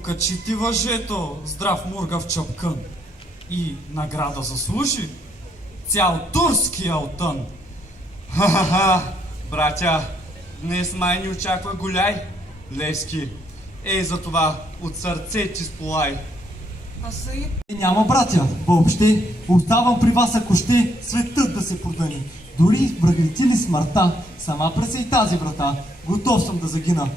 Покачи ти въжето, здрав мургав чапкън. И награда заслужи цял турски алтън. Ха-ха-ха, братя, днес май ни очаква голяй, Левски. Ей за това от сърце ти сполай. Няма, братя, въобще оставам при вас, ако ще светът да се продани. Дори врагите ли смъртта, сама през и тази врата, готов съм да загина.